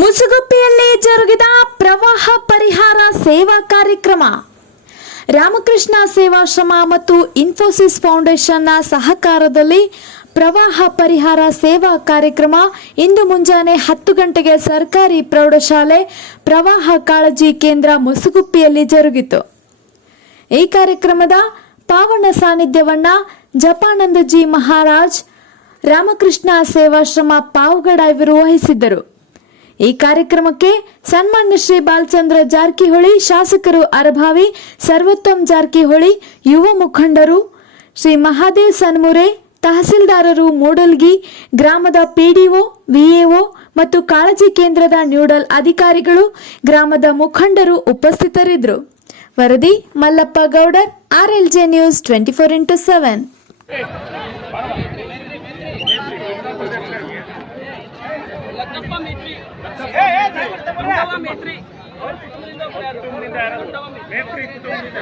ಮುಸುಗುಪ್ಪಿಯಲ್ಲಿ ಜರುಗಿದ ಪ್ರವಾಹ ಪರಿಹಾರ ಸೇವಾ ಕಾರ್ಯಕ್ರಮ. ರಾಮಕೃಷ್ಣ ಸೇವಾಶ್ರಮ ಮತ್ತು ಇನ್ಫೋಸಿಸ್ ಫೌಂಡೇಶನ್ನ ಸಹಕಾರದಲ್ಲಿ ಪ್ರವಾಹ ಪರಿಹಾರ ಸೇವಾ ಕಾರ್ಯಕ್ರಮ ಇಂದು ಮುಂಜಾನೆ 10 ಗಂಟೆಗೆ ಸರ್ಕಾರಿ ಪ್ರೌಢಶಾಲೆ ಪ್ರವಾಹ ಕಾಳಜಿ ಕೇಂದ್ರ ಮುಸುಗುಪ್ಪಿಯಲ್ಲಿ ಜರುಗಿತು. ಈ ಕಾರ್ಯಕ್ರಮದ ಪಾವನ ಸಾನ್ನಿಧ್ಯವನ್ನ ಜಪಾನಂದಜಿ ಮಹಾರಾಜ್ ರಾಮಕೃಷ್ಣ ಸೇವಾಶ್ರಮ ಪಾವಗಡ ಇವರು ವಹಿಸಿದ್ದರು. ಈ ಕಾರ್ಯಕ್ರಮಕ್ಕೆ ಸನ್ಮಾನ್ಯ ಶ್ರೀ ಬಾಲಚಂದ್ರ ಜಾರಕಿಹೊಳಿ, ಶಾಸಕರು ಅರಭಾವಿ, ಸರ್ವೋತ್ತಮ್ ಜಾರಕಿಹೊಳಿ, ಯುವ ಮುಖಂಡರು, ಶ್ರೀ ಮಹಾದೇವ್ ಸನ್ಮುರೆ, ತಹಸೀಲ್ದಾರರು ಮೂಡಲ್ಗಿ, ಗ್ರಾಮದ ಪಿಡಿಒ, ವಿಎಒ ಮತ್ತು ಕಾಳಜಿ ಕೇಂದ್ರದ ನ್ಯೂಡಲ್ ಅಧಿಕಾರಿಗಳು, ಗ್ರಾಮದ ಮುಖಂಡರು ಉಪಸ್ಥಿತರಿದ್ದರು. ವರದಿ Mallappa Goudar, RLJ news 24x7. Metri ಕುಟುಂಬದಿಂದ